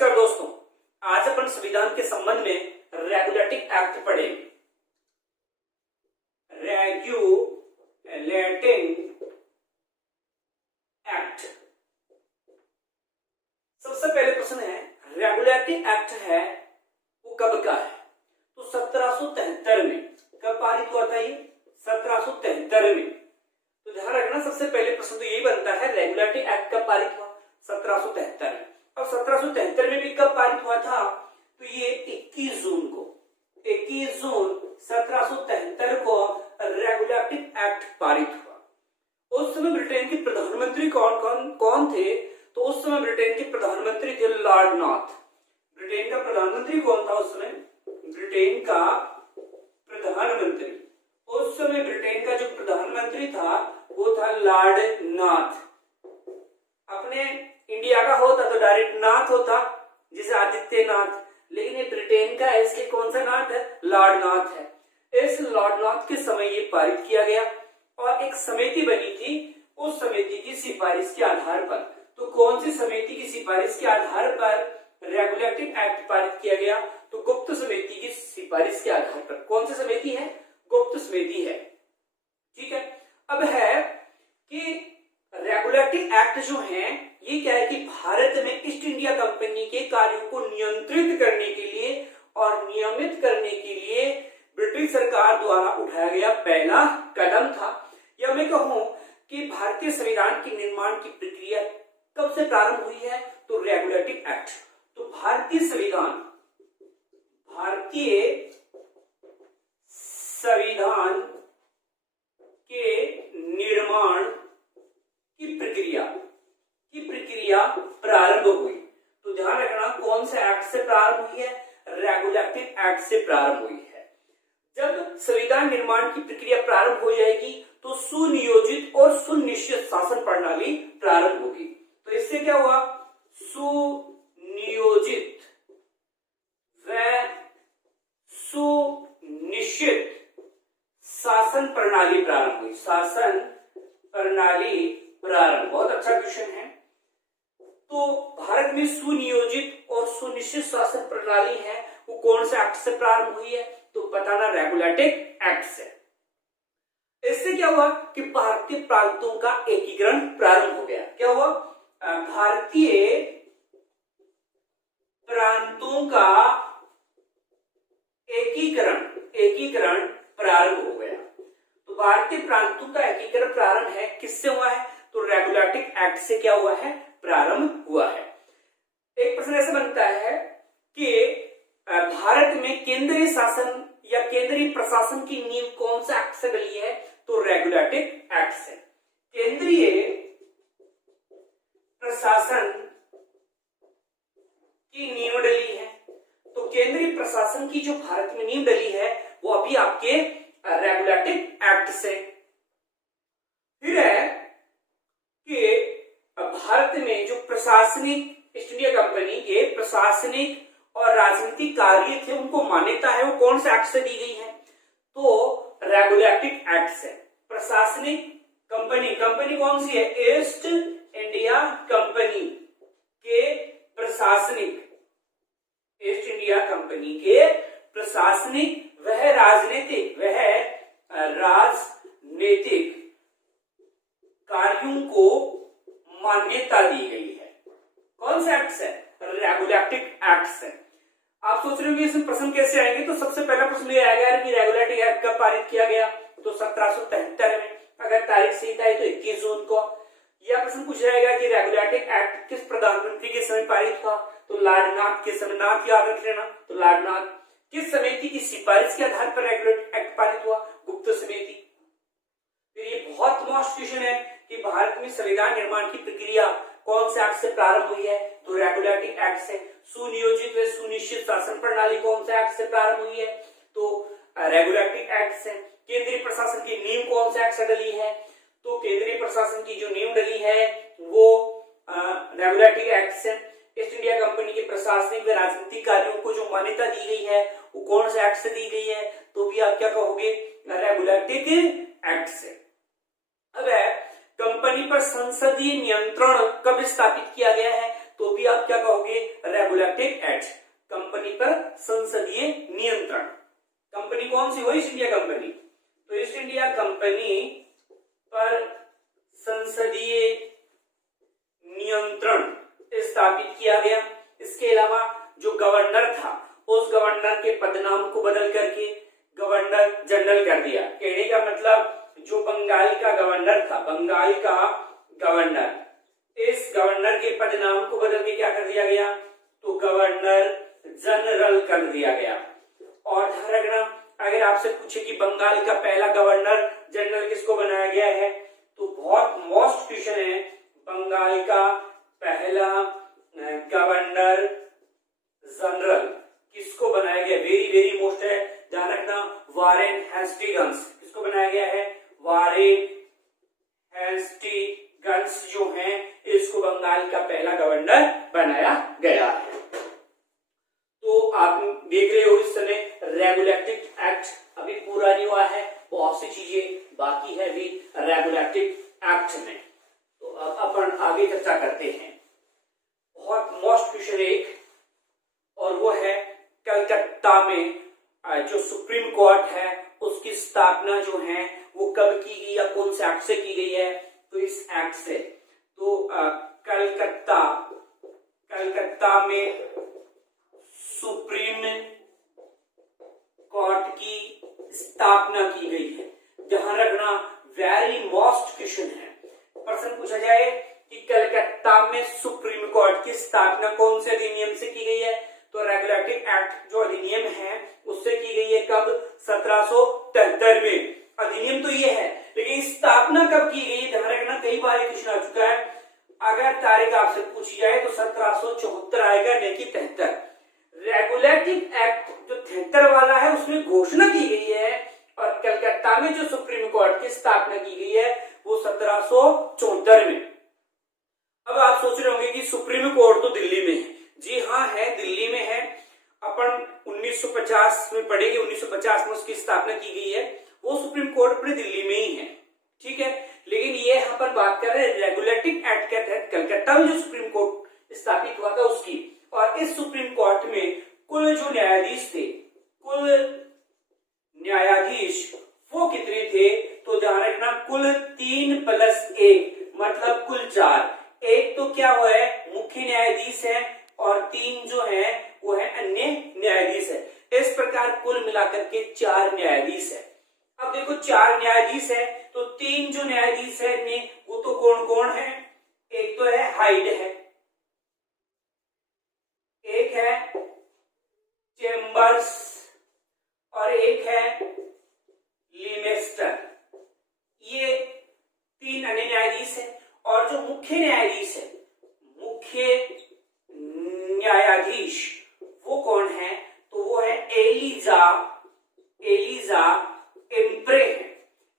नमस्कार दोस्तों, आज अपन संविधान के संबंध में रेगुलेटिंग एक्ट पढ़ेंगे। रेगुलेटिंग एक्ट, सबसे पहले प्रश्न है रेगुलेटिंग एक्ट है वो कब का है? तो 1773 में। कब पारित हुआ था ये? 1773 में। तो ध्यान रखना, सबसे पहले प्रश्न तो यही बनता है रेगुलेटिंग एक्ट कब पारित हुआ? 1773 में। अब 1773 में भी कब पारित हुआ था? तो ये 21 जून को, 21 जून 1773 को रेगुलेटिंग एक्ट पारित हुआ। उस समय ब्रिटेन के प्रधानमंत्री कौन थे? तो उस समय ब्रिटेन के प्रधानमंत्री थे लॉर्ड नॉर्थ। ब्रिटेन का प्रधानमंत्री कौन था उस समय? ब्रिटेन का प्रधानमंत्री, उस समय ब्रिटेन का जो प्रधानमंत्री था वो था लॉर्ड नॉर्थ। अपने इंडिया का होता तो डायरेक्ट नाथ होता, जिसे आदित्यनाथ, लेकिन ये ब्रिटेन का है इसलिए कौन सा नाथ है? लॉर्ड नॉर्थ है। इस लॉर्ड नॉर्थ के समय ये पारित किया गया और एक समिति बनी थी, उस समिति की सिफारिश के आधार पर। तो कौन सी समिति की सिफारिश के आधार पर रेगुलेटिंग एक्ट पारित किया गया? तो गुप्त समिति की सिफारिश के आधार पर। कौन सी समिति है? गुप्त समिति है। ठीक है। अब है कि रेगुलेटिंग एक्ट जो है ये क्या है कि भारत में ईस्ट इंडिया कंपनी के कार्यों को नियंत्रित करने के लिए और नियमित करने के लिए ब्रिटिश सरकार द्वारा उठाया गया पहला कदम था। या मैं कहूं कि भारतीय संविधान के निर्माण की प्रक्रिया कब से प्रारंभ हुई है? तो रेगुलेटिंग एक्ट। तो भारतीय संविधान के निर्माण की प्रक्रिया प्रारंभ हुई। तो ध्यान रखना, कौन से एक्ट से प्रारंभ हुई है? रेगुलेटिंग एक्ट से प्रारंभ हुई है। जब संविधान निर्माण की प्रक्रिया प्रारंभ हो जाएगी तो सुनियोजित और सुनिश्चित शासन प्रणाली प्रारंभ होगी। तो इससे क्या हुआ? सुनियोजित व सुनिश्चित शासन प्रणाली प्रारंभ हुई। शासन प्रणाली प्रारंभ, बहुत अच्छा क्वेश्चन है। तो भारत में सुनियोजित और सुनिश्चित शासन प्रणाली है वो कौन से एक्ट से प्रारंभ हुई है? तो बताना, रेगुलेटिंग एक्ट से। इससे क्या हुआ कि भारतीय प्रांतों का एकीकरण प्रारंभ हो गया। क्या हुआ? भारतीय प्रांतों का एकीकरण प्रारंभ हो गया। तो भारतीय प्रांतों का एकीकरण प्रारंभ है, किससे हुआ है? तो रेगुलेटिंग एक्ट से क्या हुआ है? प्रारंभ हुआ है। एक प्रश्न ऐसा बनता है कि भारत में केंद्रीय शासन या केंद्रीय प्रशासन की नींव कौन सा एक्ट से डली है? तो रेगुलेटिंग एक्ट से। केंद्रीय प्रशासन की नींव डली है। तो केंद्रीय प्रशासन की जो भारत में नींव डली है वो अभी आपके रेगुलेटिंग एक्ट से। फिर है कि भारत में जो प्रशासनिक, ईस्ट इंडिया कंपनी के प्रशासनिक और राजनीतिक कार्य थे उनको मान्यता है वो कौन से एक्ट से दी गई है? तो रेगुलेटिंग एक्ट से। प्रशासनिक कंपनी कौन सी है? ईस्ट इंडिया कंपनी के प्रशासनिक, ईस्ट इंडिया कंपनी के प्रशासनिक वह राजनीतिक कार्यों को मान्यता दी गई है। कौन सा एक्ट से? रेगुलेटिंग एक्ट से। आप सोच रहे होंगे इसमें प्रश्न कैसे आएंगे? तो सबसे पहला प्रश्न ये आएगा कि रेगुलेटिंग एक्ट कब पारित किया गया? तो 1773 में। अगर तारीख सही था तो 21 जून को। यह प्रश्न पूछ जाएगा कि रेगुलेटिंग एक्ट किस प्रधानमंत्री के समय पारित हुआ? तो लॉर्ड नॉर्थ के समय। नाथ याद रख लेना, तो लॉर्ड नॉर्थ। किस समिति की सिफारिश के आधार पर रेगुलेटिंग एक्ट पारित हुआ? गुप्त समिति। फिर ये बहुत मस्त क्वेश्चन है कि भारत में संविधान निर्माण की प्रक्रिया कौन से एक्ट से प्रारंभ हुई है? तो रेगुलेटिंग एक्ट से। सुनियोजित व सुनिश्चित शासन प्रणाली कौन से एक्ट से प्रारंभ हुई है? तो रेगुलेटिंग एक्ट से। केंद्रीय प्रशासन की नींव कौन से एक्ट से डली है? तो केंद्रीय प्रशासन की जो नींव डली है वो रेगुलेटिंग एक्ट से। ईस्ट इंडिया कंपनी के प्रशासनिक व राजनीतिक कार्यों को जो मान्यता दी गई है वो कौन से एक्ट से दी गई है? तो भी आप क्या कहोगे? रेगुलेटिंग एक्ट से। अब है कंपनी पर संसदीय नियंत्रण कब स्थापित किया गया है? तो भी आप क्या कहोगे? रेगुलेटिंग संसदीय नियंत्रण। कंपनी कौन सी हो? East India company. तो ईस्ट इंडिया कंपनी पर संसदीय नियंत्रण स्थापित किया गया। इसके अलावा जो गवर्नर था उस गवर्नर के पदनाम को बदल करके गवर्नर जनरल कर दिया। कहने का मतलब जो बंगाल का गवर्नर था, बंगाल का गवर्नर, इस गवर्नर के पदनाम को बदल के क्या कर दिया गया? तो गवर्नर जनरल कर दिया गया। और ध्यान रखना, अगर आपसे पूछे कि बंगाल का पहला गवर्नर जनरल किसको बनाया गया है, तो बहुत मोस्ट क्वेश्चन है, बंगाल का पहला गवर्नर जनरल किसको बनाया गया? वेरी वेरी मोस्ट है, ध्यान रखना, वारेन हेस्टिंग्स। किसको बनाया गया है? वारेन हेस्टिंग्स जो है इसको बंगाल का पहला गवर्नर बनाया गया है। तो आप देख रहे हो इस समय रेगुलेटिव एक्ट अभी पूरा नहीं हुआ है, बहुत सी चीजें बाकी है भी रेगुलेटिव एक्ट में। तो अब अपन आगे चर्चा करते हैं। बहुत मोस्ट क्वेश्चन एक, और वो है कलकत्ता में जो सुप्रीम कोर्ट है उसकी स्थापना जो है वो कब की गई या कौन से एक्ट से की गई है? तो इस एक्ट से। तो कलकत्ता में सुप्रीम कोर्ट की स्थापना की गई है। ध्यान रखना, वेरी मोस्ट क्वेश्चन है। प्रश्न पूछा जाए कि कलकत्ता में सुप्रीम कोर्ट की स्थापना कौन से अधिनियम से की गई है? तो रेगुलेटिव एक्ट जो अधिनियम है उससे की गई है। कब? 1773 में। अधिनियम तो ये है, लेकिन स्थापना कब की गई? ध्यान रखना, कई बार क्वेश्चन आ चुका है। अगर तारीख आपसे पूछी जाए तो 1774 आएगा, नहीं कि 73। रेगुलेटिव एक्ट जो 73 वाला है उसमें घोषणा की गई है, और कलकत्ता में जो सुप्रीम कोर्ट की स्थापना की गई है वो 1774 में। अब आप सोच रहे होंगे कि सुप्रीम कोर्ट तो दिल्ली में है। जी हाँ, है, दिल्ली में है। अपन 1950 में पढ़ेंगे, 1950 में उसकी स्थापना की गई है। वो सुप्रीम कोर्ट अपने दिल्ली में ही है, ठीक है। लेकिन ये यहाँ पर बात कर रहे हैं रेगुलेटिव एक्ट के तहत कलकत्ता में जो सुप्रीम कोर्ट स्थापित हुआ था उसकी। और इस सुप्रीम कोर्ट में कुल जो न्यायाधीश थे, कुल न्यायाधीश वो कितने थे? तो ध्यान रखना, कुल 3+1 मतलब कुल 4। एक तो क्या हुआ है? मुख्य न्यायाधीश है, और 3 जो है वो है अन्य न्यायाधीश है। इस प्रकार कुल मिलाकर के 4 न्यायाधीश है। अब देखो 4 न्यायाधीश है तो 3 जो न्यायाधीश है वो तो कौन कौन है? एक तो है हाइड है, एक है चेम्बर्स, और एक है लिमेस्टर। ये 3 अन्य न्यायाधीश है। और जो मुख्य न्यायाधीश है, मुख्य न्यायाधीश वो कौन है? तो वो है एलिजा एम्प्रे है।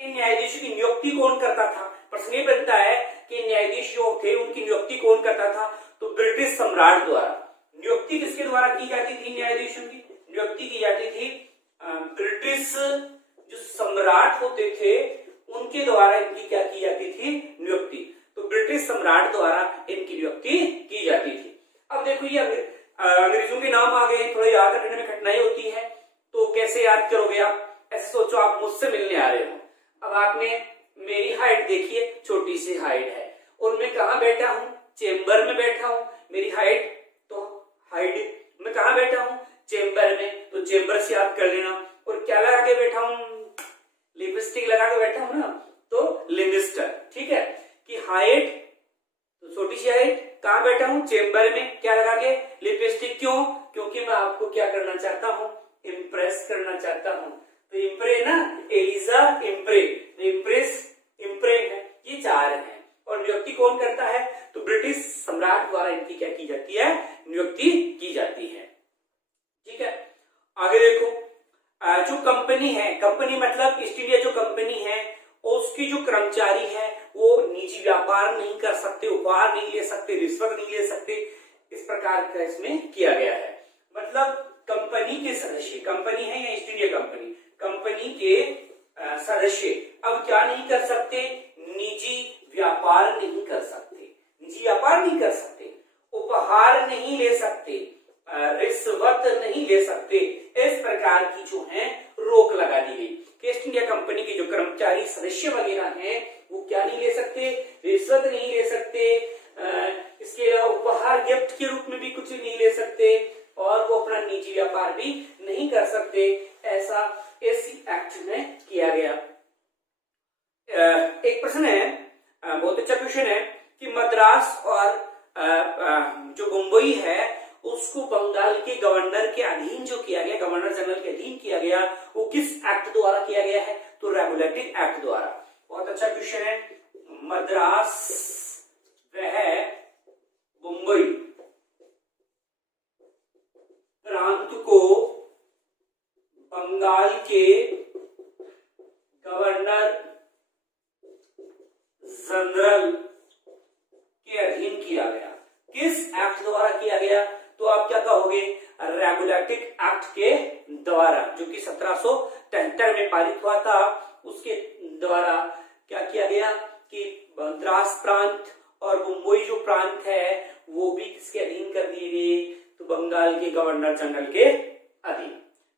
इन न्यायाधीशों की नियुक्ति कौन करता था? प्रश्न ये बनता है कि न्यायाधीश जो थे उनकी नियुक्ति कौन करता था? तो ब्रिटिश सम्राट द्वारा। नियुक्ति किसके द्वारा की जाती थी? न्यायाधीशों की नियुक्ति की जाती थी ब्रिटिश जो सम्राट होते थे उनके द्वारा इनकी क्या की जाती थी? नियुक्ति। तो ब्रिटिश सम्राट द्वारा इनकी नियुक्ति की जाती थी। अब देखो ये अंग्रेजों के नाम आ गए, थोड़ा याद रखने में कठिनाई होती है, तो कैसे याद करोगे आप? ऐसे सोचो आप मुझसे मिलने आ रहे हो। अब आपने मेरी हाइट देखिए, छोटी सी हाइट है, और मैं कहाँ बैठा हूँ? चेम्बर में बैठा हूँ। मेरी हाइट तो हाइट, मैं कहाँ बैठा हूँ? चेम्बर में। तो चेम्बर से याद कर लेना। और क्या लगा के बैठा हूँ? लिपस्टिक लगा के बैठा हूँ ना, तो लिमिस्टर। ठीक है, कि हाइट तो छोटी सी हाइट, कहाँ बैठा हूँ? चेम्बर में। क्या लगा के? लिपस्टिक। क्यों? क्योंकि मैं आपको क्या करना चाहता हूँ? इम्प्रेस करना चाहता हूँ। तो इम्प्रे ना, एलिजा इम्प्रे, इम्प्रेस इम्प्रे है। ये 4 है। और नियुक्ति कौन करता है? तो ब्रिटिश सम्राट द्वारा इनकी क्या की जाती है? नियुक्ति की जाती है। ठीक है, आगे देखो, जो कंपनी है, कंपनी मतलब ईस्ट इंडिया जो कंपनी है उसकी जो कर्मचारी है वो निजी व्यापार नहीं कर सकते, उपहार नहीं ले सकते, रिश्वत नहीं ले सकते। इस प्रकार का इसमें किया गया है। मतलब कंपनी के सदस्य, कंपनी है या ईस्ट इंडिया कंपनी, कंपनी के सदस्य अब क्या नहीं कर सकते? निजी व्यापार नहीं कर सकते, निजी व्यापार नहीं कर सकते, उपहार नहीं ले सकते, रिश्वत नहीं ले सकते। इस प्रकार की जो है रोक लगा दी गई। ईस्ट इंडिया कंपनी के जो कर्मचारी सदस्य वगैरह हैं वो क्या नहीं ले सकते, रिश्वत नहीं ले सकते, इसके अलावा उपहार गिफ्ट के रूप में भी कुछ नहीं ले सकते और वो अपना निजी व्यापार भी नहीं कर सकते। ऐसा इस एक्ट में किया गया। एक प्रश्न है, बहुत अच्छा क्वेश्चन है कि मद्रास और जो मुंबई है उसको बंगाल के गवर्नर के अधीन जो किया गया, गवर्नर जनरल के अधीन किया गया, वो किस एक्ट द्वारा किया गया है? तो रेगुलेटरी एक्ट द्वारा। बहुत अच्छा क्वेश्चन है। मद्रास वह मुंबई प्रांत को बंगाल के गवर्नर जनरल के अधीन किया गया। किस एक्ट द्वारा किया गया? तो आप क्या कहोगे? रेगुलेटरी एक्ट के द्वारा, जो कि 1773 में पारित हुआ था। उसके द्वारा क्या किया गया कि मद्रास प्रांत और मुंबई जो प्रांत है वो भी किसके अधीन कर दिए गए? तो बंगाल के गवर्नर जनरल के अधीन।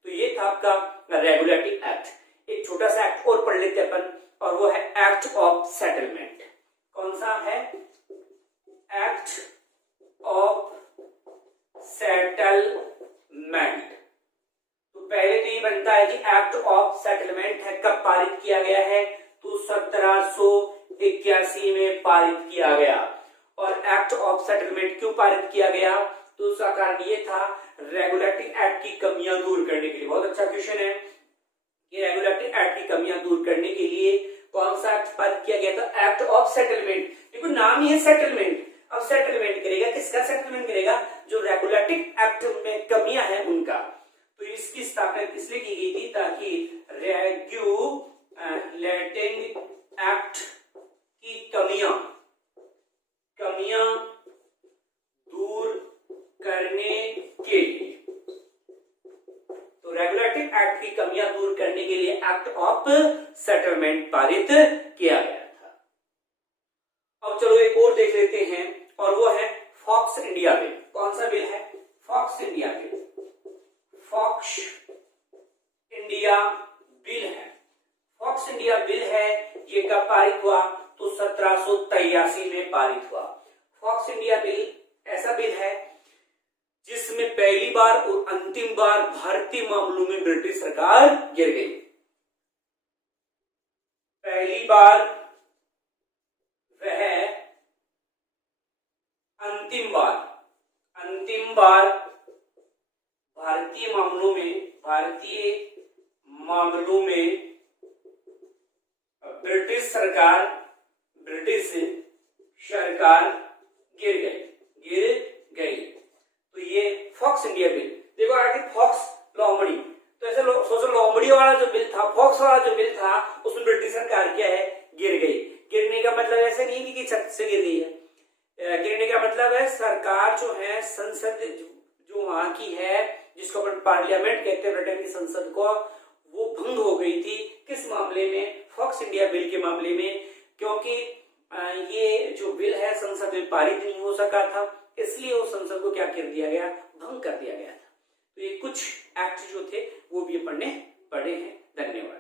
तो ये था आपका रेगुलेटरी एक्ट। एक छोटा सा एक्ट और पढ़ लेते अपन, और वो है एक्ट ऑफ सेटलमेंट। कौन सा है? Act of settlement. तो पहले तो ये बनता है कि एक्ट ऑफ सेटलमेंट है, कब पारित किया गया है? तो 1781 में पारित किया गया। और एक्ट ऑफ सेटलमेंट क्यों पारित किया गया? तो उसका कारण ये था रेगुलेटरी एक्ट की कमियां दूर करने के लिए। बहुत अच्छा क्वेश्चन है कि रेगुलेटरी एक्ट की कमियां दूर करने के लिए कौन सा एक्ट पारित किया गया था? Act of settlement. देखो नाम ही है सेटलमेंट। अब सेटलमेंट करेगा, किसका सेटलमेंट करेगा? जो रेगुलेटरी एक्ट में कमियां हैं उनका। तो इसकी स्थापना इसलिए की गई थी ताकि रेगुलेटिंग एक्ट की कमियां दूर करने के लिए, तो रेगुलेटरी एक्ट की कमियां दूर करने के लिए एक्ट ऑफ सेटलमेंट पारित किया गया था। अब चलो एक और देख लेते हैं, और वो है फॉक्स इंडिया बिल। कौन सा बिल है? Fox India bill. Fox India bill है। फॉक्स इंडिया बिल है, ये कब पारित हुआ? तो 1783 में पारित हुआ। फॉक्स इंडिया बिल ऐसा बिल है जिसमें पहली बार और अंतिम बार भारतीय मामलों में ब्रिटिश सरकार गिर गई। पहली बार वह अंतिम बार भारतीय मामलों में ब्रिटिश सरकार गिर गई। तो ये फॉक्स इंडिया बिल। देखो आगे फॉक्स लोमड़ी, तो ऐसे सोचो लोमड़ी वाला जो बिल था, फॉक्स वाला जो बिल था, उसमें ब्रिटिश सरकार क्या है? गिर गई। गिरने का मतलब ऐसा नहीं है कि छत से गिर गई है। गिरने का मतलब है सरकार जो है, संसद जो वहां की है, जिसको अपन पार्लियामेंट कहते हैं ब्रिटेन की संसद को, वो भंग हो गई थी। किस मामले में? फॉक्स इंडिया बिल के मामले में। क्योंकि ये जो बिल है संसद में पारित नहीं हो सका था, इसलिए उस संसद को क्या कर दिया गया? भंग कर दिया गया था। तो ये कुछ एक्ट जो थे वो भी अपन ने पढ़े हैं। धन्यवाद।